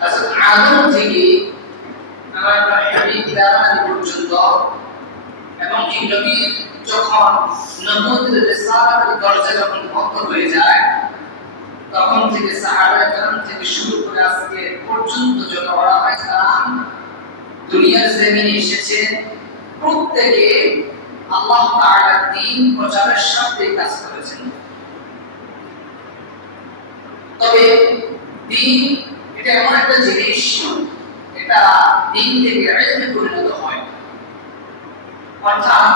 হযরত আদম থেকে আমার হাবিব দাওয়াত পর্যন্ত এবং এই নবীর যখন নবুয়তের রিসালাতের দরজা যখন বন্ধ হয়ে যায় তখন থেকে সাহাবায়ে কেরাম থেকে শুরু করে আজকে পর্যন্ত যত ওলামায়ে কেরাম দুনিয়ার জমিনে এসেছে প্রত্যেকে আল্লাহ তাআলার দ্বীন প্রচারের স্বার্থে কাজ করেছেন। তবে দ্বীন এটা এমন একটা জিনিস, এটা দ্বীন থেকে ইলমে পরিণত হয়। অর্থাৎ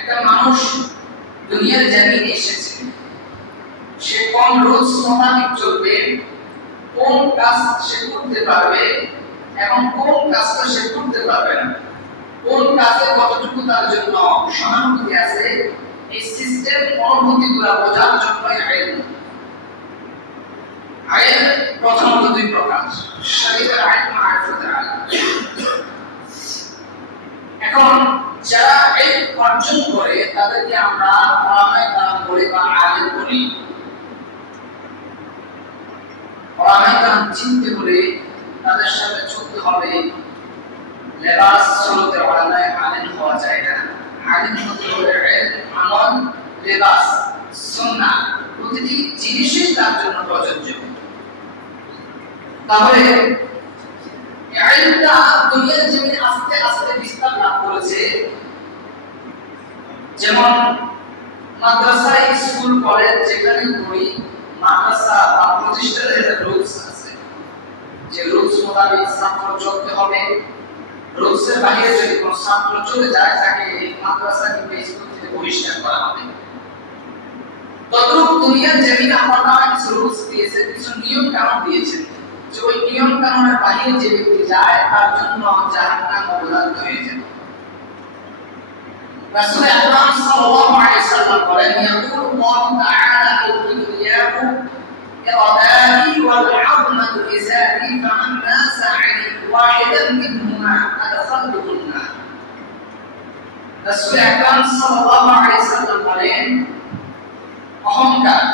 একটা মানুষ দুনিয়ার জমিনে এসেছে, সে কোন রুলস মোতাবেক চলবে, কোন কাজ সে করতে পারবে এবং কোন কাজটা সে করতে পারবে না, কোন কাজে কতটুকু তার জন্য সহানুভূতি আছে, এই সিস্টেম অনুভূতিগুলো বোঝার জন্য ইলম। ইলম প্রথমত দুই প্রকার, শরীয়তের ইলম, মারিফাতের ইলম। এখন যারা ইলম অর্জন করে তাদেরকে আমরা ওলামায়ে কেরাম বলি বা আলেম বলি। ওলামায়ে কেরাম চিনতে হলে তাদের সাথে চলতে হবে। লেবাস চলতে ওলামায়ে আলেম হওয়া যায় না। আলেম হতে হলে ইলম, আমল, লেবাস, সুন্নাহ প্রতিটি জিনিসই তার জন্য প্রযোজ্য। তাহলে ইলমটা দুনিয়ার জমিনে আস্তে আস্তে বিস্তার লাভ করেছে। যেমন মাদ্রাসা, স্কুল, কলেজ যেখানে পড়ি, মাদ্রাসা বা প্রতিষ্ঠানের একটা রুলস আছে, যে রুলস মোতাবেক ছাত্র চলতে হবে। রুলসের বাইরে যদি কোনো ছাত্র চলে যায় তাকে মাদ্রাসা কিংবা স্কুল থেকে বহিষ্কার করা হবে। তদ্রূপ দুনিয়ার জমিনে আল্লাহ কিছু রুলস দিয়েছে, কিছু নিয়ম কানুন দিয়েছে, যে ওই নিয়ম কানুনের বাইরে যে ব্যক্তি যায় তার জন্য জাহান্নাম অবধারিত হয়ে যাবে। রাসূল আকরাম সাল্লাল্লাহু আলাইহি সাল্লাম বলেন, ইয়াকুলু আল্লাহু তাআলা আল-কিবরিয়াহু ইরাদাতি ওয়াল 'আযমাতু ইজারি ফামান নাসা'ani ওয়াহিদান মিনহুমা আদখালতুহুন নার। রাসূল আকরাম সাল্লাল্লাহু আলাইহি সাল্লাম বলেন, অহংকার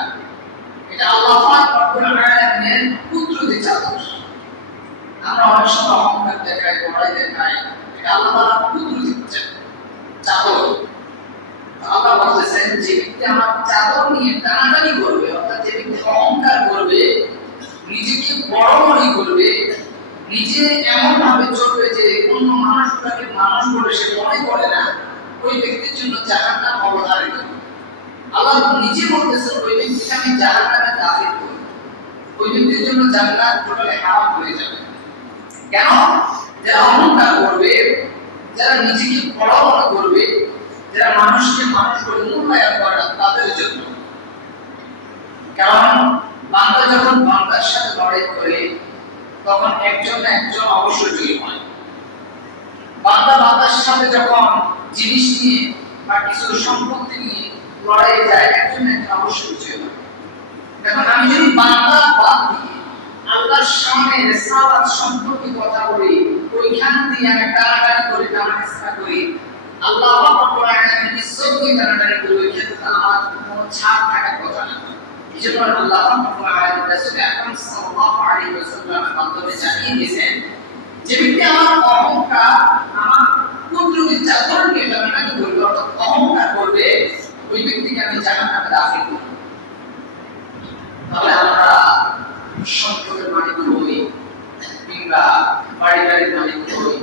এটা আল্লাহ পাক রব্বুল আলামিনের কুদরতি চাদর। আমরা অনেক সময় অহংকার দেখাই, বড়াই দেখাই, এটা আল্লাহ তাআলার কুদরতি চাদর। আল্লাহ বলতেছেন, যে ব্যক্তি আমার চাদর নিয়ে টানাটানি করবে, অর্থাৎ যে ব্যক্তি অহংকার করবে, নিজেকে বড় মনে করবে, নিজে এমন ভাবে চলবে যে অন্য মানুষগুলোকে মানুষ বলে সে মনে করে না, ওই ব্যক্তির জন্য জাহান্নাম অবধারিত। আল্লাহ নিজে বলতেছেন, ওই ব্যক্তিকে আমি জাহান্নামে দাখিল করব, ওই ব্যক্তির জন্য জান্নাত টোটালি হারাম হয়ে যাবে। কেন? যারা অহংকার করবে, যারা নিজেকে বড় মনে করবে, যারা মানুষকে মানুষ বলে মূল্যায়ন করে না, তাদের জন্য। কারণ বান্দা যখন বান্দার সাথে লড়াই করে তখন একজন একজন অবশ্যই জয়ী হয়। বান্দা বান্দার সাথে যখন জিনিস নিয়ে বা কিছু সম্পত্তি নিয়ে লড়াই যায়, একজন একজন অবশ্যই জয়ী হয়। এখন আমি যদি বান্দা বাদ দিয়ে আল্লাহর সামনে রিসালাত সম্পর্কে কথা বলি, ওইখান দিয়ে আমি টানাটানি করি, টানাহেসরা করি, আল্লাহ রব্বুল আলামিন ইজ্জতকে টানাটানি করি, ওইখানে আমার কোনো ছাড় থাকার কথা না। এজন্য আল্লাহ রব্বুল আলামিন রাসূল আকরাম সাল্লাল্লাহু আলাইহি ওয়াসাল্লামের মাধ্যমে জানিয়ে দিয়েছেন, যে ব্যক্তি আমার অহংকার, আমার কুদরতি চাদরকে টানাটানি করবে, অর্থাৎ অহংকার করবে, ওই ব্যক্তিকে আমি জাহান্নামে দাখিল করব। তাহলে আমরা সম্পদের মালিক হই কিংবা বাড়ি বাড়ির মালিক হই,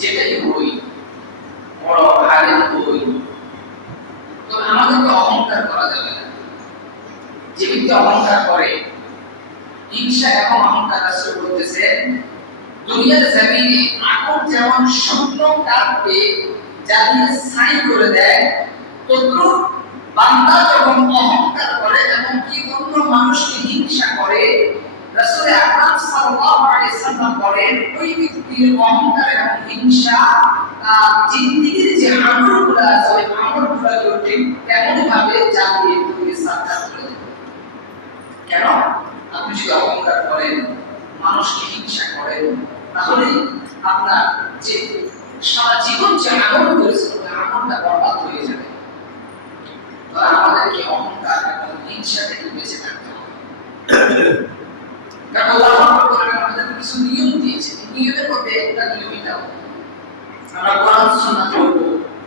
যেটাই হই, বড় আলেম হই, তবে আমাদেরকে অহংকার করা যাবে না। যে ব্যক্তি অহংকার করে, হিংসা এবং অহংকার রাসূল বলতেছেন, দুনিয়ার জমিনে আগুন যেমন শুকনো কাঠকে জ্বালিয়ে ছাই করে দেয়, তদ্রূপ বান্দা যখন অহংকার করে এবং কি অন্য মানুষকে হিংসা করে, রাসূল আকরাম সাল্লাল্লাহু আলাইহি সাল্লাম বলেন, ওই ব্যক্তির অহংকার এবং হিংসা তার জিন্দেগির যে আমলগুলো আছে, ওই আমলগুলোকে ঠিক তেমনই ভাবে জ্বালিয়ে পুড়িয়ে ছারখার করে দেবে। কেন? আপনি যদি অহংকার করেন, মানুষকে হিংসা করেন, তাহলে আপনার যে সারা জীবন যে আমল করেছেন, ওই আমলটা বরবাদ হয়ে যাবে। আমাদেরকে অহংকার এবং হিংসা থেকে বেঁচে থাকতে হবে। কারণ আল্লাহ আমাদের কিছু নিয়ম দিয়েছেন। নিয়মের মধ্যে একটা নিয়ম এটাও, আমরা কোরআন সুন্নাহ পড়বো,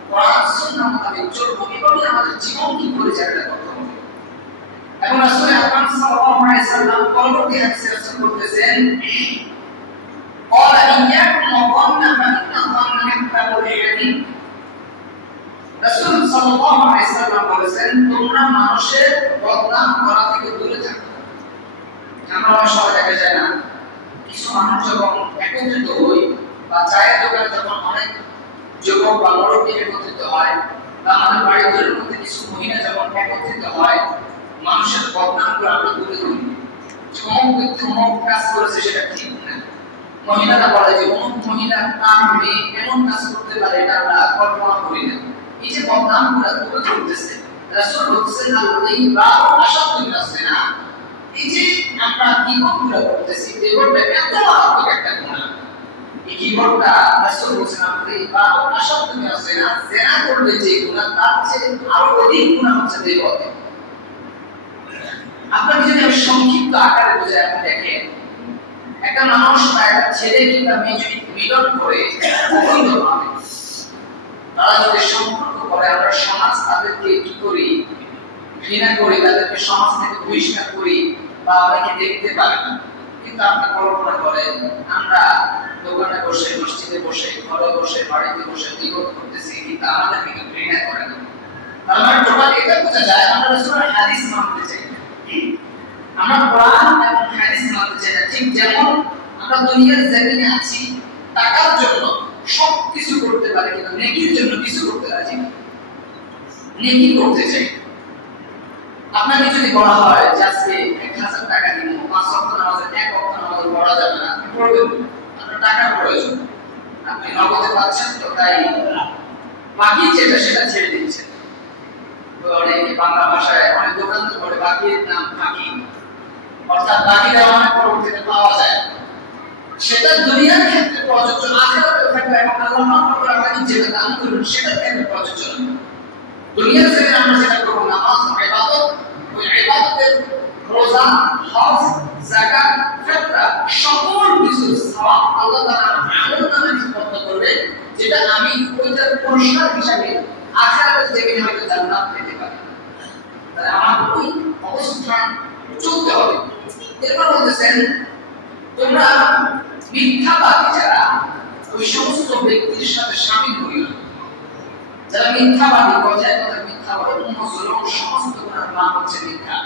কোরআন সুন্নাহ মোতাবেক চলবো, এভাবে আমাদের জীবনকে পরিচালনা করতে হবে। এবং রাসূল আকরাম সাল্লাল্লাহু আলাইহি সাল্লাম পরবর্তী হাদিসে রাসূল বলতেছেন, قال إياكم والظن فإن الظن أكذب الحديث। রাসূল সাল্লাল্লাহু আলাইহি সাল্লাম বলেছেন, তোমরা মানুষের বদনাম করা থেকে দূরে থাকো। আমরা সবাই দেখা যায় না, কিছু মানুষ যখন একত্রিত হই বা চায়ের দোকানে যখন অনেক যুবক বা মুরব্বী একত্রিত হয়, বা আমাদের বাড়িঘরের মধ্যে কিছু মহিলা যখন একত্রিত হয়, মানুষের বদনাম করে আমরা দূরে ধরি। অমুক ব্যক্তি অমুক কাজ করেছে, সেটা ঠিক না। মহিলারা বলে যে অমুক মহিলা তার মেয়ে এমন কাজ করতে পারে, এটা আমরা কল্পনা করি না। এই যে বদনাম করে দূরে ধরতেছে, রাসূল বলছেন আল্লাহ আশাদ্দু মিনাস জিনা। এই যে আমরা গীবত করতেছি, গীবতটা এত মারাত্মক একটা গুনাহ। এই গীবতটা রাসূল বলছেন আল্লাহ আশাদ্দু মিনাস জিনা। জিনা করলে যে গুনাহ, তার চেয়ে আরো অধিক গুনাহ হচ্ছে গীবত। আপনাকে যদি আমি সংক্ষিপ্ত আকারে বোঝাই, আপনি দেখেন, একটা মানুষ বা একটা ছেলে কিংবা মেয়ে যদি মিলন করে অবৈধভাবে, তারা যদি সম্পর্ক করে, আমরা সমাজ তাদেরকে কি করি? ঘৃণা করি, তাদেরকে সমাজ থেকে বহিষ্কার করি, বা অনেকে দেখতে পারে না। কিন্তু আপনি কল্পনা করেন, আমরা দোকানে বসে, মসজিদে বসে, ঘরে বসে, বাড়িতে বসে গীবত করতেছি, কিন্তু আমাদেরকে কেউ ঘৃণা করে না। তার মানে টোটাল এটা বোঝা যায় আমরা রাসূলের হাদিস মানতে চাই। আমরা কোরআন এবং হাদিস মানতে চাই না। ঠিক যেমন আমরা দুনিয়ার জমিনে আছি, টাকার জন্য সব কিছু করতে পারি, কিন্তু নেকির জন্য কিছু করতে রাজি না। নেকি করতে চাই। আপনাকে যদি বলা হয় যে আজকে 1000 টাকা দিব, 5 ওয়াক্ত নামাজের 1 ওয়াক্ত নামাজ পড়া যাবে না, আপনি পড়বেন, আপনার টাকার প্রয়োজন, আপনি নগদে পাচ্ছেন, তো তাই বাকি যেটা সেটা ছেড়ে দিচ্ছেন। অনেকে বাংলা ভাষায় অনেক দোকানদার বলে বাকির নাম ফাঁকি, অর্থাৎ বাকি দেওয়া মানে পরবর্তীতে পাওয়া যায়। সেটা দুনিয়ার ক্ষেত্রে প্রযোজ্য, আখিরাতেও থাকবে, এবং আল্লাহ মাফ করে আমাদের যেটা দান করবেন সেটার ক্ষেত্রে প্রযোজ্য। দুনিয়ার জমিনে আমরা যেটা করব, নামাজ, ইবাদত, ওই ইবাদতের রোজা, হজ, যাকাত, ফিতরা, সকল কিছু সওয়াব আল্লাহ তাআলা আমল নামে লিপিবদ্ধ করবে, যেটা আমি ওইটার পুরস্কার হিসাবে আখিরাতের জমিনে হয়তো জান্নাত পেতে পারি। তাহলে আমার ওই অবস্থান চলতে হবে। এরপর বলতেছেন, তোমরা মিথ্যাবাদী যারা, ওই সমস্ত ব্যক্তির সাথে শামিল হইও না। যারা মিথ্যাবাদী, কথায় কথায় মিথ্যা বলে, সমস্ত গুনার নাম হচ্ছে মিথ্যা।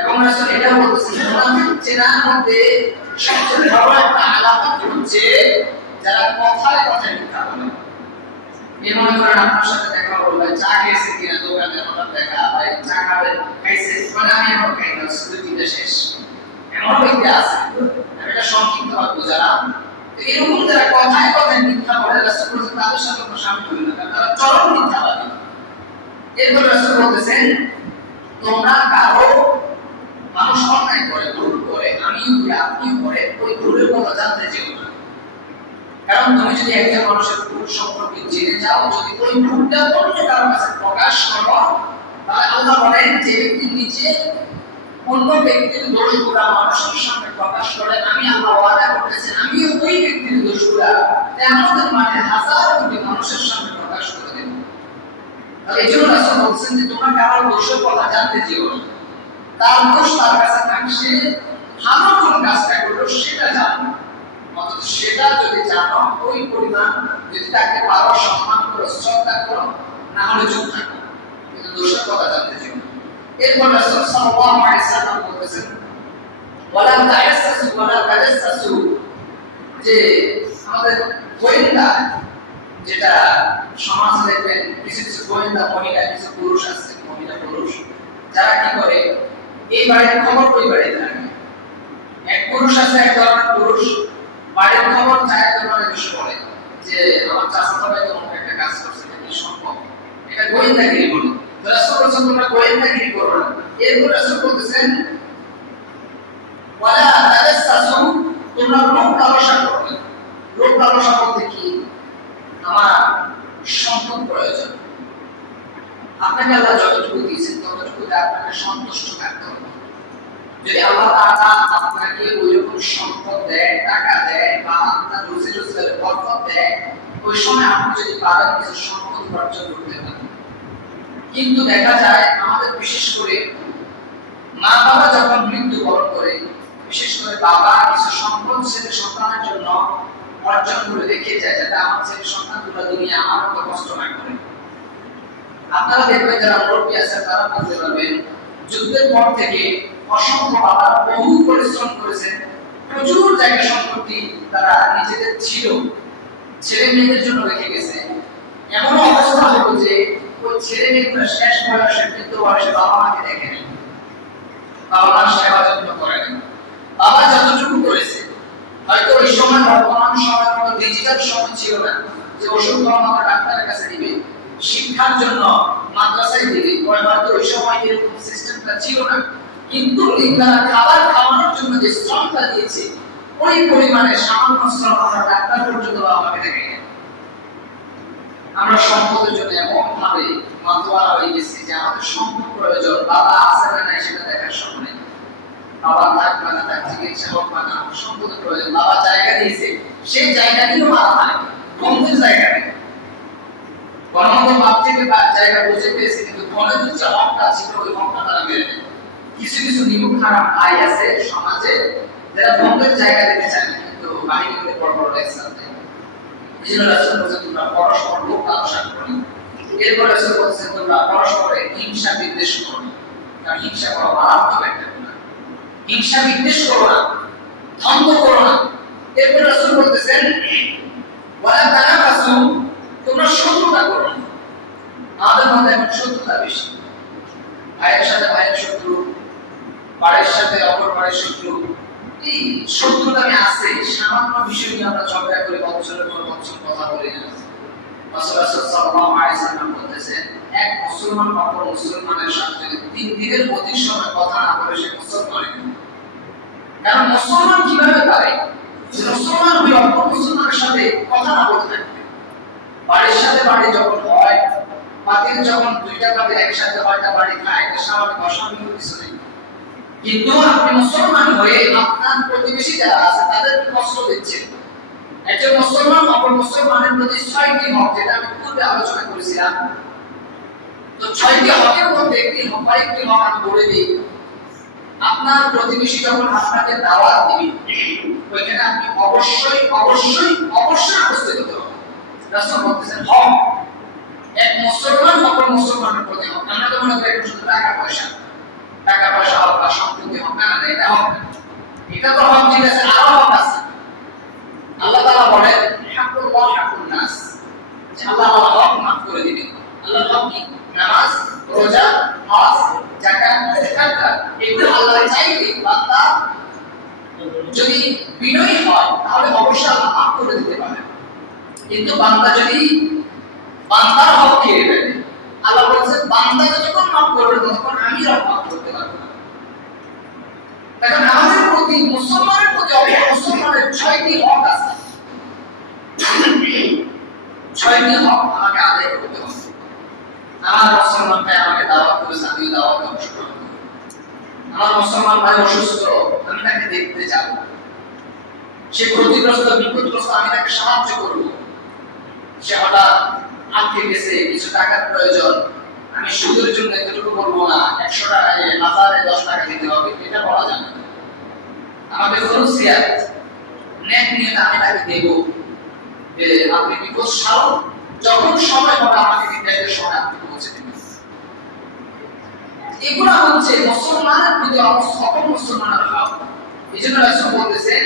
এবং রাসূল এটা বলতেছেন, মুনাফিক চেনার মধ্যে সবচেয়ে বড় একটা আলামত হচ্ছে যারা কথায় কথায় মিথ্যা বলে। এই মনে করেন আপনার সাথে দেখা হলো, ভাই চা খেয়েছে কিনা, দোকানে হঠাৎ দেখা, ভাই চা খাবেন, খাইছে, মানে আমি এখন খাই না, শুধু দিতে শেষ। এমন ব্যক্তি আছে, আমি এটা সংক্ষিপ্তভাবে বুঝালাম। এরকম যারা কথায় কথায় মিথ্যা বলে, রাসূল বলেছেন তাদের সাথে কোনো শামিল হইও না, কারণ তারা চরম মিথ্যাবাদী। এরপর রাসূল বলতেছেন, তোমরা কারো, মানুষ অন্যায় করে, ভুল করে, আমিও করি, আপনিও করে, ওই ভুলের কথা জানতে যেও না। কারণ তুমি যদি একজন মানুষের ভুল সম্পর্কে জেনে যাও, যদি ওই ভুলটা অন্য কারো কাছে প্রকাশ করো, তাহলে আল্লাহ বলেন, যে ব্যক্তি নিজে অন্য ব্যক্তির দোষগুলা মানুষের সামনে প্রকাশ করে, আমি আল্লাহ ওয়াদা করতেছি আমিও ওই ব্যক্তির দোষগুলা কিয়ামতের মাঠে হাজার কোটি মানুষের সামনে প্রকাশ করে দেব। তাহলে এই জন্য রাসূল বলছেন যে তোমরা কারো দোষের কথা জানতে যেও না, তার দোষ তার কাছে থাকছে, ভালো কোন কাজটা করলো সেটা জানো, অথচ সেটা যদি জানো, ওই পরিমাণ যদি তাকে পারো সম্মান করো, শ্রদ্ধা করো, না হলে চুপ থাকো, কিন্তু দোষের কথা জানতে যেও না। এরপর রাসূল সাল্লাল্লাহু আলাইহি সাল্লাম বলেছেন, ওয়ালা তাজাসসু, যে আমাদের গোয়েন্দা, যেটা সমাজে দেখবেন কিছু কিছু গোয়েন্দা মহিলা, কিছু পুরুষ আছে, মহিলা পুরুষ, যারা কি করে, এই বাড়ির খবর ওই বাড়িতে রাখে। এক পুরুষ আছে, এক ধরনের পুরুষ, বাড়ির খবর চায়ের দোকানে বসে পড়ে যে আমার চাচাতো ভাই তো একটা কাজ করছে, কি সম্ভব, এটা গোয়েন্দাগিরি বলে। রাসূল বলেছেন তোমরা গোয়েন্দাগিরি করো না। এরপর রাসূল বলতেছেন, ওয়ালা তাজাসসু, তোমরা লোক লালসা করো না। লোক লালসা বলতে কি, আমার সম্পদ প্রয়োজন, আপনাকে আল্লাহ যতটুকু দিয়েছেন ততটুকুতে আপনাকে সন্তুষ্ট থাকতে হবে। যদি আল্লাহ তাআলা আপনাকে ওইরকম সম্পদ দেয়, টাকা দেয় বা আপনার রুজি রোজগারে বরকত দেয়, ওই সময় আপনি যদি পারেন কিছু সম্পদ উপার্জন করতে পারেন। কিন্তু দেখা যায় আমাদের বিশেষ করে মা বাবা যখন মৃত্যুবরণ করে, বিশেষ করে বাবা কিছু সম্পদ ছেলে সন্তানের জন্য অর্জন করে রেখে যায়, যাতে আমার ছেলে সন্তানগুলো দুনিয়া আমার মতো কষ্ট না করে। আপনারা দেখবেন যারা মুরব্বী আছেন তারা বলতে পারবেন, যুদ্ধের পর থেকে অসংখ্য বাবা বহু পরিশ্রম করেছেন, প্রচুর জায়গা সম্পত্তি তারা নিজেদের ছিল, ছেলে মেয়েদের জন্য রেখে গেছে। এমন অবস্থা হলো যে ওই ছেলে মেয়েগুলো শেষ বয়সে বৃদ্ধ বয়সে বাবা মাকে দেখেনি, বাবা মার সেবা যত্ন করেনি। বাবা যতটুকু করেছে, হয়তো ওই সময় বর্তমান সময়ের মতো ডিজিটাল সময় ছিল না যে ওষুধ খাওয়ানো ডাক্তারের কাছে দিবে, শিক্ষার জন্য মাদ্রাসায় দিবে, হয়তো ওই সময় এরকম সিস্টেমটা ছিল না। কিন্তু তারা খাবার খাওয়ানোর জন্য যে শ্রমটা দিয়েছে, ওই পরিমাণে সামান্য শ্রম আমরা ডাক্তার পর্যন্ত বাবা মাকে দেখে। আমরা সম্পদের জন্য এমন ভাবে মাতোয়ারা হয়ে গেছি যে আমাদের সম্পদ প্রয়োজন, বাবা আছে না নাই সেটা দেখার সময় নেই। বাবা থাকবে না, তার চিকিৎসা হোক না, সম্পদের প্রয়োজন। বাবা জায়গা দিয়েছে, সেই জায়গা নিয়েও মারা হয়, বন্ধুর জায়গা নেই। গণতন্ত্র বাপ থেকে জায়গা বুঝে পেয়েছে, কিন্তু ধনের যে হকটা ছিল ওই হকটা তারা মেরে নেয়। কিছু কিছু নিমুখ খারাপ আয় আছে সমাজে যারা বন্ধের জায়গা দিতে চায় না, কিন্তু বাহিনীতে বড় বড় লেকচার দেয়। তোমরা পরস্পর লোক আলোচনা করি, এরপর রাসূল বলেছেন তোমরা পরস্পরে হিংসা বিদ্বেষ করো, কারণ হিংসা করা মারাত্মক একটা গুনাহ। হিংসা বিদ্বেষ করো না, দ্বন্দ্ব করো না। এরপর রাসূল বলতেছেন ওয়ালা তানাফাসু, তোমরা শত্রুতা করো না। আমাদের মধ্যে এখন শত্রুতা বেশি, ভাইয়ের সাথে ভাইয়ের শত্রু, বাড়ির সাথে অপর বাড়ির শত্রু। এই শত্রুতা আছে, সামান্য বিষয় নিয়ে আমরা ঝগড়া করে বছরের পর বছর কথা বলে যাচ্ছি। রাসূলুল্লাহ সাল্লাল্লাহু আলাইহি ওয়াসাল্লাম বলতেছেন, এক মুসলমান অপর মুসলমানের সাথে যদি 3 দিনের অধিক সময় কথা না বলে সে মুসলমান নয়। কারণ মুসলমান কিভাবে পারে যে মুসলমান হয়ে অপর মুসলমানের সাথে কথা না বলতে থাকবে? বাড়ির সাথে বাড়ি যখন হয়, পাতিল যখন দুইটা পাতিল একসাথে হয়টা বাড়ি খায়, এটা স্বাভাবিক, অস্বাভাবিক কিছু নেই। কিন্তু আপনি মুসলমান হয়ে আপনার প্রতিবেশী যারা আছে তাদেরকে কষ্ট দিচ্ছেন। একজন মুসলমান অপর মুসলমানের প্রতি 6টি হক, যেটা আমি পূর্বে আলোচনা করেছিলাম। তো 6টি হকের মধ্যে একটি হক, আরেকটি হক আমি বলে দিই। আপনার প্রতিবেশী যখন আপনাকে দাওয়াত দিবে, ওইখানে আপনি অবশ্যই অবশ্যই অবশ্যই উপস্থিত হতে হবে। রাসূল বলতেছেন হক, এক মুসলমান অপর মুসলমানের প্রতি হক। আমরা তো মনে করি শুধু টাকা পয়সা হোক বা সম্পত্তি হোক, না, এটা হোক, এটা তো হক, ঠিক আছে, আরো হক আছে। আল্লাহ তাআলা বলেন হাকুল্লাহ হাকুন নাস, যে আল্লাহ হক মাফ করে দিবেন। আল্লাহর হক কি? নামাজ, রোজা, হজ, যাকাত, যাকাত। এগুলো আল্লাহ চাইলে বান্দা যদি বিনয়ী হয় তাহলে অবশ্যই আল্লাহ মাফ করে দিতে পারেন। কিন্তু বান্দা যদি বান্দার হক খেয়ে ফেলে, আল্লাহ বলেছেন বান্দা যতক্ষণ মাফ করবে ততক্ষণ আমি মাফ করতে পারবো না। এখন আমাদের প্রতি, মুসলমানের প্রতি অপর মুসলমানের 6টি হক আছে। 6টি হক আমাকে আদায় করতে হবে। আমার মুসলমান ভাই আমাকে দাওয়াত করেছে, আমি দাওয়াতে অংশগ্রহণ করব। আমার মুসলমান ভাই অসুস্থ, আমি তাকে দেখতে যাব। সে ক্ষতিগ্রস্ত, বিপদগ্রস্ত, আমি তাকে সাহায্য করব। সে হঠাৎ আটকে গেছে, কিছু টাকার প্রয়োজন, আমি সুদের জন্য এতটুকু বলবো না 100 টাকা 1000 10 টাকা দিতে হবে, এটা বলা যাবে না। আমাদের ফরজিয়াত নেক নিয়ত আমি তাকে দেব, যে আপনি বিপদ সাল যখন সময় হবে আমাকে নির্ধারিত সময় আপনি পৌঁছে দেবেন। এগুলো হচ্ছে মুসলমানের প্রতি অপর মুসলমানের হক। এই জন্য রাসূল বলতেছেন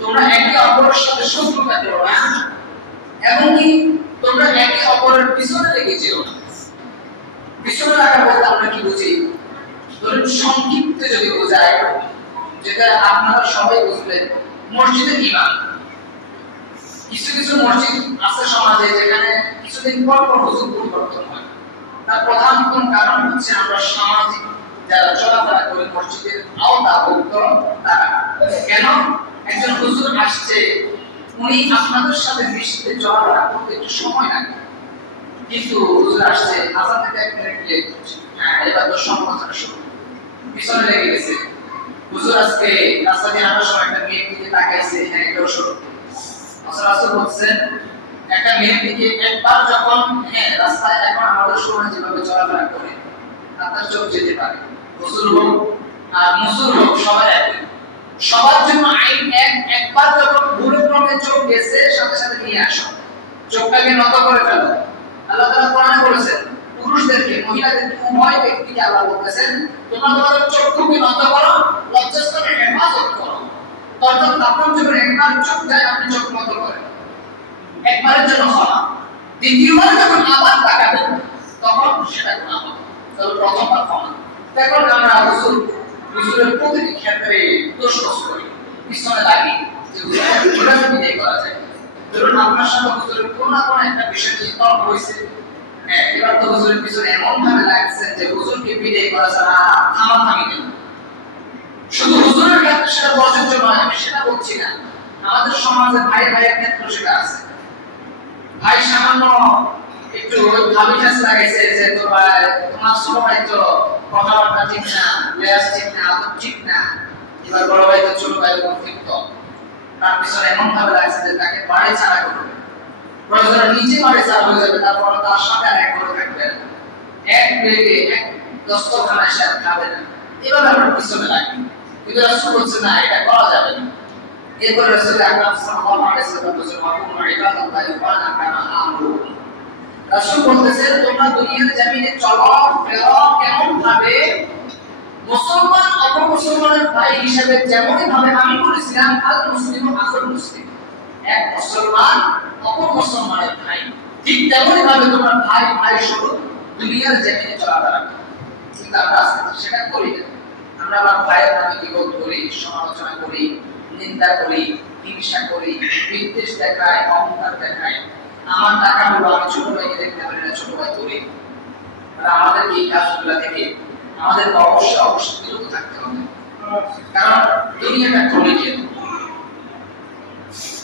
তোমরা একে অপরের সাথে শত্রুতা করো না, এমনকি তোমরা একে অপরের পিছনে লেগে যেও না। পিছনে লাগা বলতে আমরা কি বুঝি? ধরুন সংক্ষিপ্ত যদি বোঝায়, যেটা আপনারা সবাই বুঝলেন, মসজিদের ইমাম। কিছু কিছু মসজিদ আছে সমাজে যেখানে কিছুদিন পর পর হুজুর পরিবর্তন হয়। তার প্রধান কারণ হচ্ছে আমরা সামাজিক যারা চলাফেরা করে মসজিদের আওতাভুক্ত তারা। কেন? একজন হুজুর আসছে, উনি আপনাদের সাথে মিশতে চলাফেরা করতে একটু সময় লাগে, কিন্তু হুজুর আসছে আজান থেকে 1 মিনিট লেট, হ্যাঁ এবার তো সম্বোধনা শুরু, পিছনে লেগে গেছে, হুজুর আজকে রাস্তা দিয়ে হাঁটার সময় একটা মেয়ের দিকে তাকাইছে, হ্যাঁ এটাও সত্য। রাসূল বলছেন একটা মেয়ের দিকে একবার যখন, হ্যাঁ রাস্তায় এখন আমাদের সময় যেভাবে চলাফেরা করে আপনার চোখ যেতে পারে, হুজুর হোক আর মুসুর হোক সবাই একই, সবার জন্য আইন এক। একবার যখন ভুলের ক্রমে চোখ গেছে সাথে সাথে নিয়ে আসো, চোখটাকে নত করে ফেলো। আল্লাহ তাআলা কোরআনে বলেছেন পুরুষদেরকে মহিলাদেরকে উভয় ব্যক্তিকে আল্লাহ বলতেছেন তোমরা তোমাদের চোখকে নত করো, লজ্জাস্থানের হেফাজত করো। অর্থাৎ তখন যখন একবার চোখ যায় আপনি চোখ নত করেন, একবারের জন্য ক্ষমা। দ্বিতীয়বার যখন আবার তাকাবেন তখন সেটা গুনাহ হবে, তবে প্রথমবার ক্ষমা। দেখুন আমরা হুজুরের প্রতিটি ক্ষেত্রে দোষ করি, পিছনে লাগি যে হুজুরের বিদায় করা যায়। ধরুন আপনার সাথে হুজুরের কোনো না কোনো একটা বিষয় নিয়ে তর্ক হয়েছে, হ্যাঁ এবার তো হুজুরের পিছনে এমন ভাবে লাগছে যে হুজুরকে বিদায় করা ছাড়া থামাথামি নেই। শুধু হুজুরের ক্ষেত্রে সেটা প্রযোজ্য নয়, আমি সেটা বলছি না, আমাদের সমাজে ভাই ভাইয়ের ক্ষেত্রে সেটা আছে। ভাই সামান্য একটু ভাবি কাছে লাগাইছে যে তোমার ছোট ভাই তো কথাবার্তা ঠিক না, লেয়াস ঠিক না, আদব ঠিক না, এবার বড় ভাই তো ছোট ভাই কনফ্লিক্ট, তার পিছনে এমন ভাবে লাগছে যে তাকে বাড়ি ছাড়া করবে, প্রয়োজনে নিজে বাড়ি ছাড়া হয়ে যাবে, তারপর তার সাথে আর এক ঘরে থাকবে না, এক প্লেটে এক দস্তরখানায় সে খাবে না, এভাবে আমরা পিছনে লাগি। কিন্তু রাসূল বলছেন না, এটা করা যাবে না। এরপর রাসূল আকরাম সাল্লাল্লাহু আলাইহি ওয়াসাল্লাম বলেছেন ওয়াকুনু ইবাদাল্লাহি ওয়ানা কামা আমরু। রাসূল বলতেছেন তোমরা দুনিয়ার জমিনে চলো ফেরো কেমন ভাবে মুসলমান অপর মুসলমানের ভাই হিসেবে যেমনই ভাবে আমি বলেছিলাম আল মুসলিমু আখুল মুসলিম, এক মুসলমান অপর মুসলমানের ভাই, ঠিক তেমনই ভাবে তোমরা ভাই ভাই স্বরূপ দুনিয়ার জমিনে চলাফেরা করো। কিন্তু আমরা সেটা করি না, আমরা আমার ভাইয়ের নামে বিপদ করি, সমালোচনা করি, নিন্দা করি, হিংসা করি, বিদ্বেষ দেখাই, অহংকার দেখাই। আমার টাকা হলো আমি ছোট ভাইকে দেখতে পারি না, ছোট ভাই করি। আর আমাদের এই কাজগুলো থেকে আমাদের অবশ্যই বিরত থাকতে হবে, কারণ দুনিয়াটা ক্ষণিকের।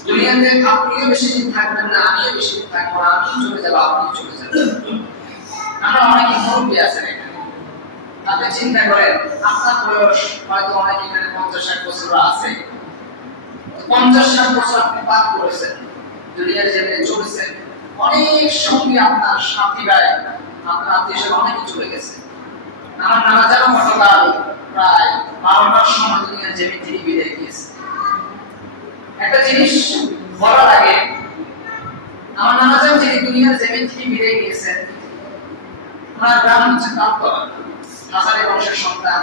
দুনিয়াতে আপনিও বেশি দিন থাকবেন না, আমিও বেশি দিন থাকবো না, আমিও চলে যাবো, আপনিও চলে যাবেন। আমরা অনেকে মুরব্বী আছেন এখানে, আপনি চিন্তা করেন আপনার বয়স হয়তো অনেক এখানে 50-60 বছর আছে, 50-60 বছর আপনি পার করেছেন, দুনিয়ার জমিনে চলেছেন, অনেক সঙ্গী আপনার সাথী ভাই আপনার আত্মীয় অনেকে চলে গেছে। আমার নানা জানো গতকাল প্রায় 12টার সময় দুনিয়ার জমিন থেকে বিদায় দিয়েছে। একটা জিনিস বলার আগে, আমার নানা জানো যিনি দুনিয়ার জমিন থেকে বিদায় দিয়েছেন, ওনার গ্রাম হচ্ছে তালতলা, হাজারে বংশের সন্তান,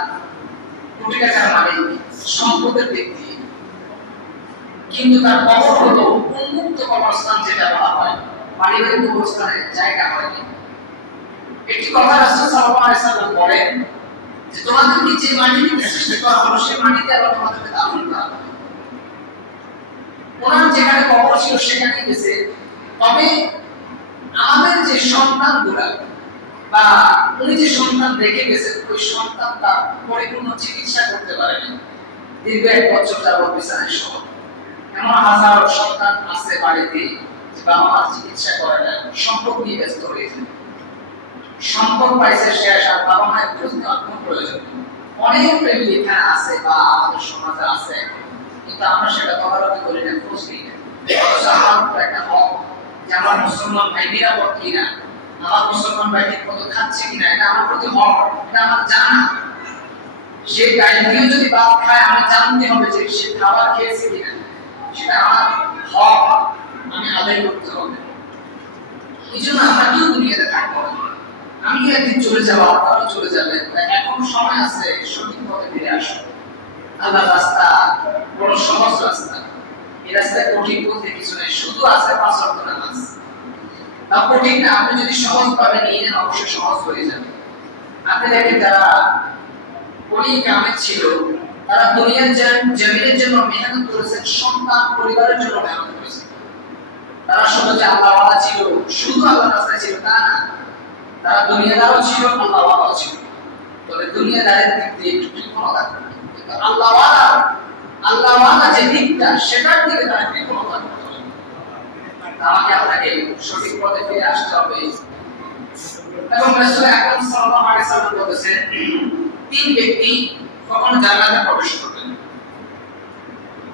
কোটি টাকার মালিক, সম্পদের ব্যক্তি, কিন্তু তার কবর হলো উন্মুক্ত কবরস্থান, যেটা বলা হয় পারিবারিক কবরস্থানের জায়গা হয়নি। একটি কথা রাসূল সাল্লাল্লাহু আলাইহি ওয়াসাল্লাম বলেন যে তোমাদেরকে যে মাটিতে সৃষ্টি করা হলো সেই মাটিতে আবার তোমাদেরকে দাফন করা হবে। ওনার যেখানে কবর ছিল সেখানেই গেছে, তবে আমাদের যে সন্তানগুলা বা উনি যে সন্তান রেখে গেছেন ওই সন্তানটা পরিপূর্ণ চিকিৎসা করতে পারেনি, দীর্ঘ 1 বছর যাবত বিছানায় শোয়া। এমন হাজার সন্তান আছে বাড়িতে যে বাবা মার চিকিৎসা করে না, সম্পদ নিয়ে ব্যস্ত হয়েছে, সম্পদ পাইছে শেষ, আর বাবা মায়ের খোঁজ নেওয়ার কোনো প্রয়োজন নেই। অনেক ফ্যামিলি এখানে আছে বা আমাদের সমাজে আছে, কিন্তু আমরা সেটা তদারকি করি না, খোঁজ নিই না। আমার একটা হক যে আমার মুসলমান ভাই নিরাপদ কিনা, আমার মুসলমান ভাই ঠিক মতো খাচ্ছে কিনা, এটা আমার প্রতি হক, এটা আমার জানা। সে গাড়ি দিয়ে যদি ভাত খায় আমি জানতে হবে যে সে খাবার খেয়েছে কিনা, সেটা আমার হক, আমি আদায় করতে হবে। এই জন্য আমরা কেউ দুনিয়াতে থাকবো না, আমি একদিন চলে যাবো, আপনারাও চলে যাবেন, এখন সময় আছে সঠিক পথে ফিরে আসুন। আল্লাহর রাস্তা বড় সহজ রাস্তা, এই রাস্তায় কঠিন বলতে কিছু নেই, শুধু আছে 5 ওয়াক্ত নামাজ। তা কঠিন না, আপনি যদি সহজ পাবেন এই দিন অবশ্যই সহজ হয়ে যাবে। আপনি দেখেন যারা ওই কামে ছিল তারা দুনিয়ার জমিনের জন্য মেহনত করেছেন, সন্তান পরিবারের জন্য মেহনত করেছেন। তারা শুধু যে আল্লাহওয়ালা ছিল, শুধু আল্লাহর রাস্তায় ছিল তা না, তারা দুনিয়াদারও ছিল, আল্লাহওয়ালাও ছিল। তবে দুনিয়াদারের দিক দিয়ে একটু কৃপণতা করে, কিন্তু আল্লাহওয়ালা যে দিকটা সেটার দিকে তারা কৃপণতা করে। আমাকে আপনাকে সঠিক পথে ফিরে আসতে হবে। এবং রাসূল আকরাম সাল্লাল্লাহু আলাইহি ওয়াসাল্লাম বলেছেন 3 ব্যক্তি কখনো জান্নাতে প্রবেশ করবে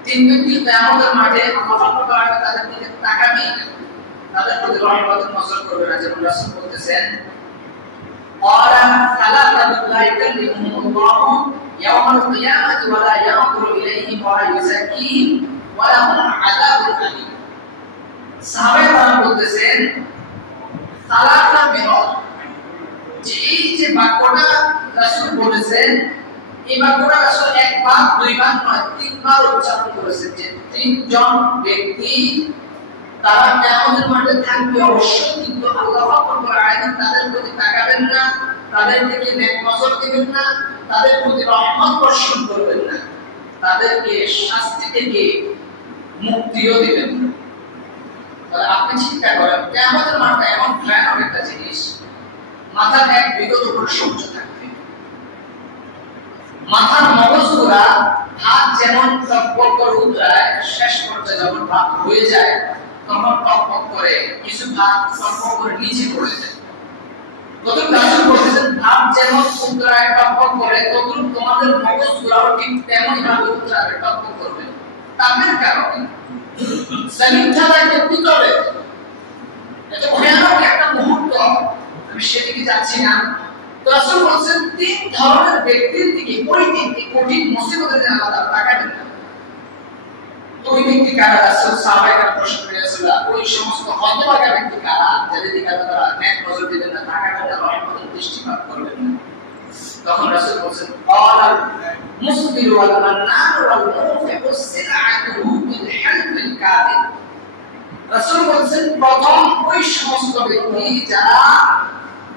তিন ব্যক্তি কিয়ামতের মাঠে আল্লাহ পাক তাদের দিকে তাকাবেই না, তাদের প্রতি রহমতের নজর করবে না। যেমন রাসূল বলতেছেন ক্বালা সালাতাতুন লা ইউকাল্লিমুহুমুল্লাহু ইয়াওমাল কিয়ামাতি ওয়া লা ইয়ানজুরু ইলাইহিম ওয়া লা ইউযাক্কিহিম ওয়া লাহুম আযাবুন আলীম। সাহাবায়ে বলতেছেন সালাতা মিরর, যে বাক্যটা রাসূল বলেছেন এই বাক্যটা রাসূল একবার দুইবার নয় তিনবার উচ্চারণ করেছেন যে তিনজন ব্যক্তি তারা কিয়ামতের মাঠে থাকবে অবশ্যই, কিন্তু আল্লাহ রব্বুল আলামিন তাদের প্রতি তাকাবেন না, তাদের দিকে নেক নজর দিবেন না, তাদের প্রতি রহমত বর্ষণ করবেন না, তাদেরকে শাস্তি থেকে মুক্তিও দিবেন না। তাহলে আপনি চিন্তা করেন কিয়ামতের মাঠে এমন ভয়ানক একটা জিনিস, মাথার এক বিগত করে সূর্য থাকবে, মাথার মগজগুলা হাত যেমন টকবক করে উতরায়, শেষ পর্যায়ে যখন ভাত হয়ে যায় তখন টকবক করে কিছু ভাত টকবক করে নিচে পড়ে যায়। তখন রাসূল বলেছেন ভাত যেমন উতরায় টকবক করে তখন তোমাদের মগজগুলাও ঠিক তেমনই ভাবে উতরাবে, টকবক করবে। তাপের কারণে জমিন ঠান্ডায় কি করে, এটা ভয়ানক একটা মুহূর্ত, আমি সেদিকে যাচ্ছি না। তো রাসূল বলেছেন তিন ধরনের ব্যক্তির দিকে ওই তিনটি কঠিন মুসিবতের দিন আল্লাহ তাআলা তাকাবেন না। তো ওই ব্যক্তি কারা? রাসূল সাহাবায়ে প্রশ্ন করেছিল ওই সমস্ত হতভাগা ব্যক্তি কারা যাদের দিকে তারা নেক নজর দিবেন না, তাকাবেন না, রহমতের দৃষ্টিপাত করবেন না। তখন রাসূল বলেছেন ক্বালা মুসবিরু ওয়াল মান্নান ওয়াল মুফিকু সিলআতুহু বিল হালফিল কাযিব। রাসূল বলেছেন প্রথম ওই সমস্ত ব্যক্তি যারা,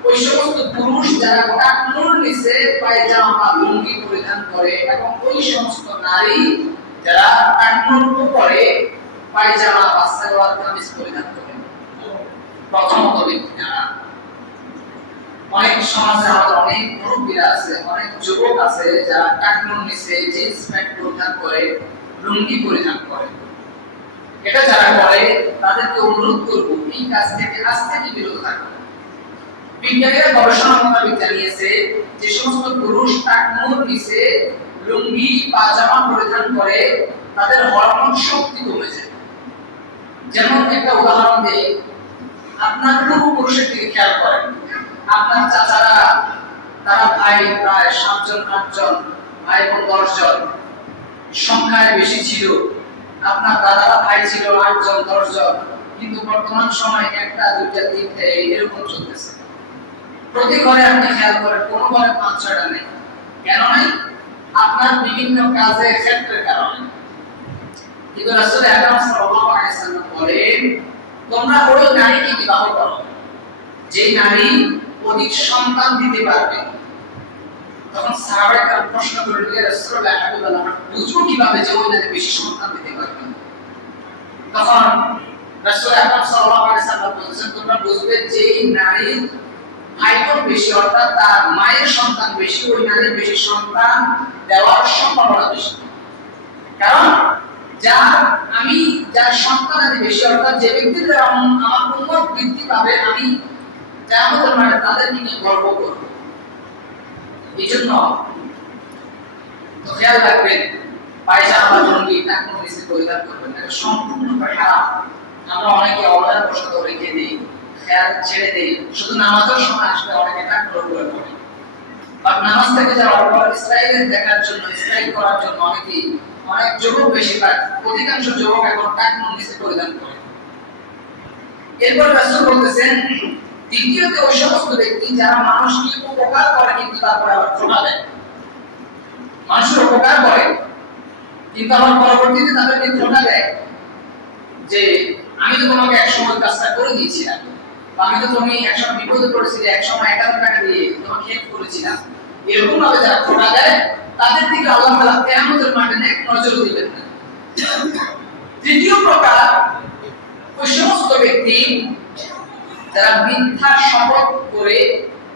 ওই সমস্ত পুরুষ যারা টাকনুর নিচে পায়জামা বা লুঙ্গি পরিধান করে, এবং ওই সমস্ত নারী যারা টাকনুর উপরে পায়জামা বা সালোয়ার কামিজ পরিধান করে। প্রথমত ব্যক্তি যারা, অনেক সমাজে আমাদের অনেক মুরব্বীরা আছে, অনেক যুবক আছে যারা টাকনুর নিচে জিন্স প্যান্ট পরিধান করে, লুঙ্গি পরিধান করে। এটা যারা করে তাদেরকে অনুরোধ করব এই কাজ থেকে আস্তে আস্তে বিরত থাকবে। বিজ্ঞানীরা গবেষণা মোতাবেক জানিয়েছে যে সমস্ত পুরুষ টাকনুর নিচে লুঙ্গি পাজামা পরিধান করে তাদের হরমোন শক্তি কমে যায়। যেমন একটা উদাহরণ দেই, আপনার পূর্বপুরুষের দিকে খেয়াল করেন, আপনার চাচারা তারা ভাই প্রায় 7 জন 8 জন, ভাই বোন 10 জন সংখ্যায় বেশি ছিল। আপনার দাদারা ভাই ছিল 8 জন 10 জন, কিন্তু বর্তমান সময় একটা দুইটা তিনটা এরকম চলতেছে। প্রতি ঘরে আপনি খেয়াল করেন কোন ঘরে 5-6টা নেই। কেন নাই? আপনার বিভিন্ন কাজের ক্ষেত্রের কারণে। কিন্তু রাসূল আকরাম সাল্লাল্লাহু আলাইহি ওয়াসাল্লাম বলেন তোমরা ওই নারীকে বিবাহ করো যে নারী অধিক সন্তান দিতে পারবে। তখন সাহাবায়ে প্রশ্ন করলেন ইয়া রাসূলুল্লাহ হাবিবাল্লাহ, বুঝবো কিভাবে যে ওই নারী বেশি সন্তান দিতে পারবে? তখন রাসূল আকরাম সাল্লাল্লাহু আলাইহি ওয়াসাল্লাম বলেছেন তোমরা বুঝবে যে নারীর ভাইবোন বেশি, অর্থাৎ তার মায়ের সন্তান বেশি, ওই নারীর বেশি সন্তান দেওয়ার সম্ভাবনা বেশি। কারণ যার সন্তান আদি বেশি, অর্থাৎ যে ব্যক্তির দ্বারা আমার উম্মত বৃদ্ধি পাবে, আমি কিয়ামতের মাঠে তাদের নিয়ে গর্ব করব। এইজন্য তো খেয়াল রাখবেন পায়জামা লুঙ্গি টাকনুর নিচে পরিধান করবেন, এটা সম্পূর্ণভাবে হারাম। আমরা অনেকে অবহেলার বশত রেখে দিই, খেয়াল ছেড়ে দেই, শুধু নামাজের সময় আসলে অনেকে টাকনুর পরে পড়ে, বা নামাজ থেকে যাওয়ার পর ইসরায়েলের দেখার জন্য, ইসরায়েল করার জন্য অনেক যুবক, বেশিরভাগ অধিকাংশ যুবক এখন টাকনুর নিচে পরিধান করে। এরপর রাসূল বলতেছেন দ্বিতীয়ত ওই সমস্ত ব্যক্তি যারা মানুষকে উপকার করে কিন্তু তারপরে আবার ধোঁকা দেয়। মানুষের উপকার করে কিন্তু আবার পরবর্তীতে তাদেরকে ধোঁকা দেয় যে আমি তো তোমাকে এক সময় কাজটা করে দিয়েছিলাম, বা আমি তো তুমি একসময় বিপদে পড়েছিলে, এক সময় 1000 টাকা দিয়ে তোমাকে হেল্প করেছিলাম। এরকম ভাবে যারা ধোঁকা দেয় তাদের দিকে আল্লাহ তাআলা কিয়ামতের মাঠে নেক নজর দিবেন না। তৃতীয় প্রকার ওই সমস্ত ব্যক্তি যারা মিথ্যা শপথ করে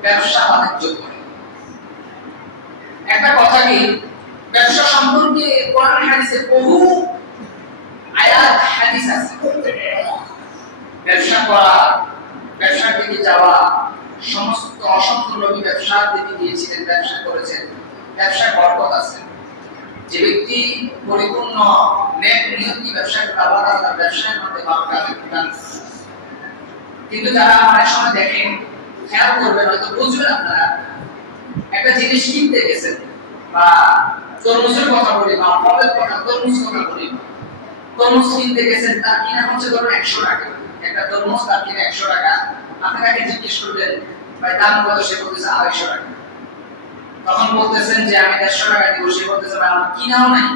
ব্যবসা বাণিজ্য করে। একটা কথা কি, ব্যবসা সম্পর্কে কোরআন হাদিসে বহু আয়াত হাদিস আছে। ব্যবসা করা, ব্যবসার দিকে যাওয়া, সমস্ত অসংখ্য নবী ব্যবসার দিকে গিয়েছিলেন, ব্যবসা করেছেন, ব্যবসায় বরকত আছে। যে ব্যক্তি পরিপূর্ণ নেক নিয়ত কি ব্যবসা করে আল্লাহ তাআলা ব্যবসার মধ্যে বরকত দান। কিন্তু যারা অনেক সময় দেখেন, খেয়াল করবেন, হয়তো বুঝবেন আপনারা, একটা জিনিস কিনতে গেছেন, বা তরমুজের কথা বলি বা ফলের কথা, তরমুজ কথা বলি, তরমুজ কিনতে গেছেন, তার কিনা হচ্ছে ধরুন 100 টাকা, একটা তরমুজ তার কিনা 100 টাকা। আপনি তাকে জিজ্ঞেস করবেন ভাই দাম কত, সে বলতেছে 250 টাকা। তখন বলতেছেন যে আমি 150 টাকা দিব, সে বলতেছে ভাই আমার কিনাও নাই।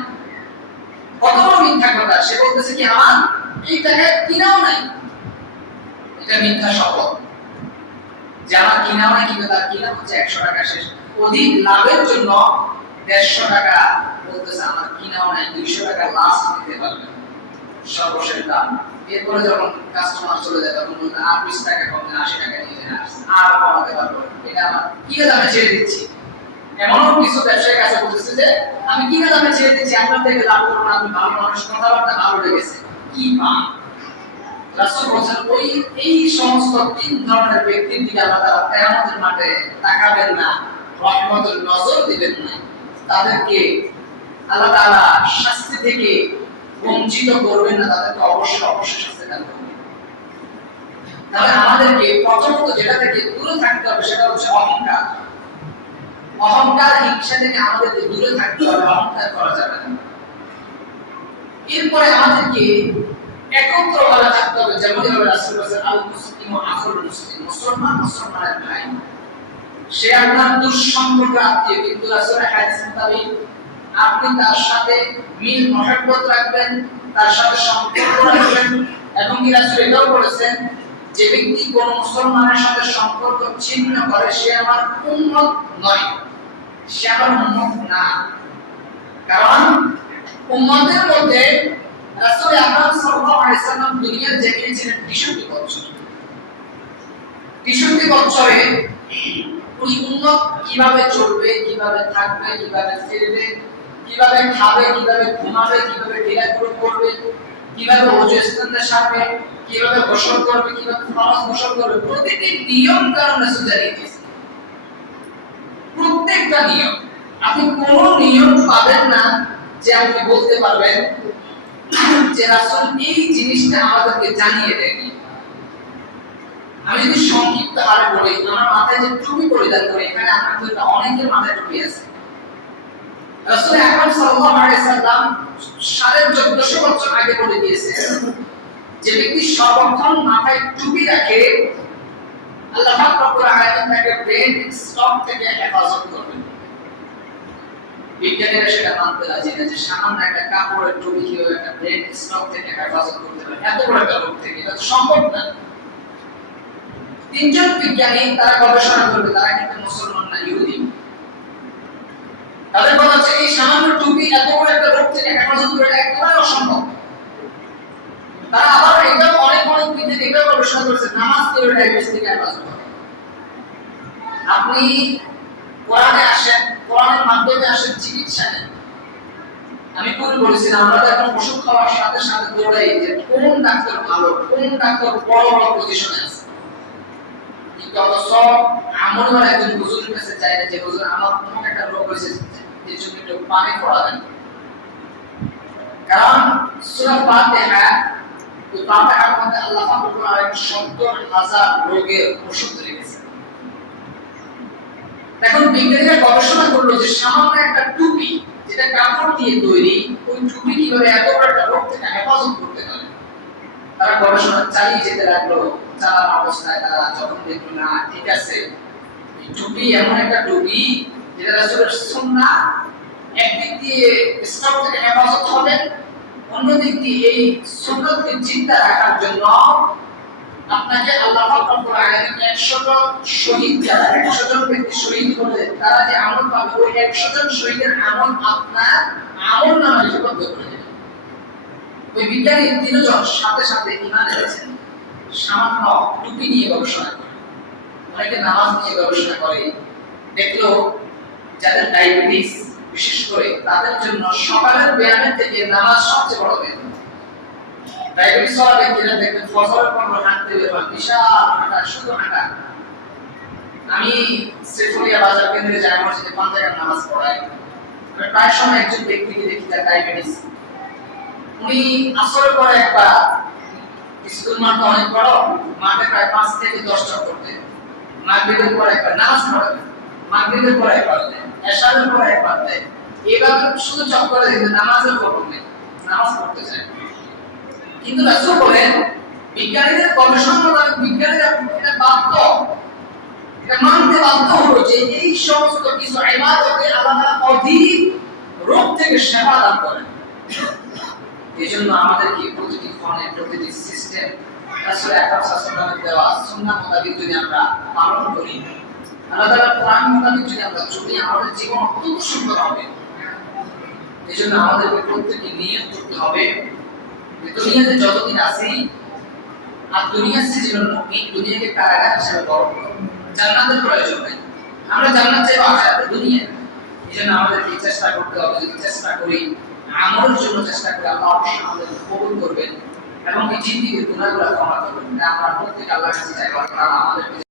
কত বড় মিথ্যা কথা, সে বলতেছে কি আমার এই টাকায় কিনাও নাই। এটা মিথ্যা শপথ যে আমার কিনাও নাই, কিন্তু তার কিনা হচ্ছে 100 টাকা। শেষ অধিক লাভের জন্য 150 টাকা বলতেছে আমার কিনাও নাই, 200 টাকা লাস্ট দিতে পারবেন সর্বশেষ দাম। এরপরে যখন কাস্টমার চলে যায় তখন বলতে আর 20 টাকা কমে 80 টাকা নিয়ে যান, আর কমাতে পারবো, এটা আমার কিনা দামে ছেড়ে দিচ্ছি। এমনও কিছু ব্যবসায়ীর কাছে বলতেছে যে আমি কিনা দামে ছেড়ে দিচ্ছি, আপনার থেকে লাভ করবো না, আপনি ভালো মানুষ, কথাবার্তা ভালো লেগেছে, কি পান। রাসূল বলেন ওই এই সমস্ত তিন ধরনের ব্যক্তির দিকে আল্লাহ তাআলা কিয়ামতের মাঠে তাকাবেন না, রহমতের নজর দিবেন না, তাদেরকে আল্লাহ তাআলা শাস্তি থেকে বঞ্চিত করবেন না, তাদেরকে অবশ্যই শাস্তি দান করবেন। তাহলে আমাদেরকে প্রথমত যেটা থেকে দূরে থাকতে হবে সেটা হচ্ছে অহংকার। অহংকার, হিংসা থেকে আমাদেরকে দূরে থাকতে হবে, অহংকার করা যাবে না। এরপরে আমাদেরকে একত্রভাবে থাকতে হবে, যেমন রাসূল বলেছেন আল মুসলিমু আখুল মুসলিম, মুসলমান মুসলমানের ভাই। সে আপনার দুঃসম্পর্ক আত্মীয়, কিন্তু রাসূলের হাদিস মোতাবেক আপনি তার সাথে মিল মহব্বত রাখবেন, তার সাথে সম্পর্ক রাখবেন। এবং কি রাসূল এটাও বলেছেন যে ব্যক্তি কোন মুসলমানের সাথে সম্পর্ক ছিন্ন করে সে আমার উম্মত নয়, সে আমার উম্মত না। কারণ উম্মতের মধ্যে রাসূল আকরাম সাল্লাল্লাহু আলাইহি সাল্লাম দুনিয়ার জমিনে ছিলেন 63 বছর। 63 বছরে ওই উম্মত কিভাবে চলবে, কিভাবে থাকবে, কিভাবে ফিরবে, কিভাবে খাবে, কিভাবে ঘুমাবে, কিভাবে ঢিলাগুলো করবে, কিভাবে ওযু ইস্তেঞ্জা সারবে, কিভাবে গোসল করবে, কিভাবে ফরজ গোসল করবে, প্রতিটি নিয়ম কানুন রাসূল জানিয়ে দিয়েছেন। প্রত্যেকটা নিয়ম, আপনি কোন নিয়ম পাবেন না যে আপনি বলতে পারবেন যে রাসূল এই জিনিসটা আমাদেরকে জানিয়ে দেননি। আমি যদি সংক্ষিপ্ত আরে বলি, আমার মাথায় যে টুপি পরিধান করি, এখানে আপনাদের অনেকের মাথায় টুপি আছে। রাসূল আকরাম সাল্লাল্লাহু আলাইহি সাল্লাম 1450 বছর আগে বলে দিয়েছেন যে ব্যক্তি সর্বক্ষণ মাথায় টুপি রাখে আল্লাহ পাক রব্বুল আলামিন তাকে ব্রেন স্ট্রোক থেকে হেফাজত করবেন। বিজ্ঞানীরা সেটা মানতে রাজি না যে সামান্য একটা কাপড়ের টুপি কিভাবে একটা ব্রেন স্ট্রোক থেকে হেফাজত করতে পারে, এত বড় একটা রোগ থেকে, এটা সম্ভব না। তিনজন বিজ্ঞানী তারা গবেষণা করবে, তারা কিন্তু মুসলমান না, ইহুদি। তাদের কথা হচ্ছে এই সামান্য টুপি এত বড় একটা রোগ থেকে হেফাজত করে, এটা একেবারে অসম্ভব। তারা আবার এটা অনেক বিজ্ঞানী এটা গবেষণা করেছে নামাজ কিভাবে ডায়াবেটিস থেকে হেফাজত করে। আপনি কোরআনে আসেন, কোরআনের মাধ্যমে আসেন চিকিৎসা নেন। আমি পূর্বে বলেছিলাম আমরা তো এখন ওষুধ খাওয়ার সাথে সাথে দৌড়াই যে কোন ডাক্তার ভালো, কোন ডাক্তার বড় বড় পজিশনে আছে। কিন্তু অথচ আমল করা একজন হুজুরের কাছে চাই না যে হুজুর আমার কোন একটা রোগ হয়েছে, এর জন্য একটু পানি পড়াবেন। কারণ সূরা ফাতিহা, ওই ফাতিহার মধ্যে আল্লাহ পাক রব্বুল আলামিন 70,000 রোগের ওষুধ রেখেছেন। এখন বিজ্ঞানীরা গবেষণা করলো যে সামান্য একটা টুপি যেটা কাপড় দিয়ে তৈরি, ওই টুপি কিভাবে এত বড় একটা রোগ থেকে হেফাজত করতে পারে। তারা গবেষণা চালিয়ে যেতে লাগলো। চালার অবস্থায় তারা যখন দেখলো না ঠিক আছে, এই টুপি এমন একটা টুপি যেটা রাসূলের সুন্নাহ, একদিক দিয়ে স্ট্রোক থেকে হেফাজত হবে, অন্যদিক দিয়ে এই সুন্নাতকে জিন্দা রাখার জন্য আপনাকে আল্লাহ পাক রব্বুল আলামিন 100 জন শহীদ, যারা 100 জন ব্যক্তি শহীদ হলে তারা যে আমল পাবে, ওই 100 জন শহীদের আমল আপনার আমলনামায় লিপিবদ্ধ করে দেবে। ওই বিজ্ঞানী তিনজন সাথে সাথে ঈমান এনেছেন। সামান্য টুপি নিয়ে গবেষণা করে, অনেকে নামাজ নিয়ে গবেষণা করে। দেখলো যাদের ডায়াবেটিস বিশেষ করে তাদের জন্য সকালের ব্যায়ামের থেকে নামাজ সবচেয়ে বড় ব্যায়াম। ডায়াবেটিস হওয়া ব্যক্তিরা দেখবেন ফজরের পর হাঁটতে বের হয়, বিশাল হাঁটা, শুধু হাঁটা। আমি শ্রীফুলিয়া বাজার কেন্দ্রে যাই, মসজিদে 5 টাকার নামাজ পড়াই। প্রায় সময় একজন ব্যক্তিকে দেখি তার ডায়াবেটিস, উনি আসরের পরে একবার স্কুল মাঠ অনেক বড়, মাঠে প্রায় 5 থেকে 10 চক্কর দেন, মাগরিবের পরে একবার নামাজ পড়েন, মাগরিবের পরে একবার দেন, এশারের পরে একবার দেন, এভাবে শুধু চক্করে দেখবেন, নামাজের খবর নেই, নামাজ পড়তে চায়। কিন্তু রাসূল বলেন বিজ্ঞানীদের গবেষণা, বিজ্ঞানীরা এটা বাধ্য, এটা মানতে বাধ্য হলো যে এই সমস্ত কিছু ইবাদতে আল্লাহ তাআলা অধিক রোগ থেকে সেবা দান করেন। এজন্য আমাদেরকে প্রতিটি ফোনে প্রতিটি সিস্টেম রাসূল আকরাম সাল্লাল্লাহু আলাইহি দেওয়া সুন্নাহ মোতাবেক যদি আমরা পালন করি, আল্লাহ তাআলার কোরআন মোতাবেক যদি আমরা চলি, আমাদের জীবন অত্যন্ত সুন্দর হবে। এজন্য আমাদেরকে প্রত্যেককে নিয়ত করতে হবে যে দুনিয়াতে যতদিন আছি, আর দুনিয়ার সৃজন মুমিন দুনিয়াকে কারাগার হিসেবে গ্রহণ করব, জান্নাতের প্রয়োজন নেই। আমরা জান্নাত চাইবো আখিরাতে, দুনিয়া। এজন্য আমাদেরকে চেষ্টা করতে হবে, যদি চেষ্টা করি, আমলের জন্য চেষ্টা করি, আল্লাহ অবশ্যই আমাদের কবুল করবেন এবং এই জিন্দেগির গুনাহগুলো ক্ষমা করবেন। আমরা প্রত্যেক আল্লাহর কাছে চাইবো, আল্লাহ আমাদের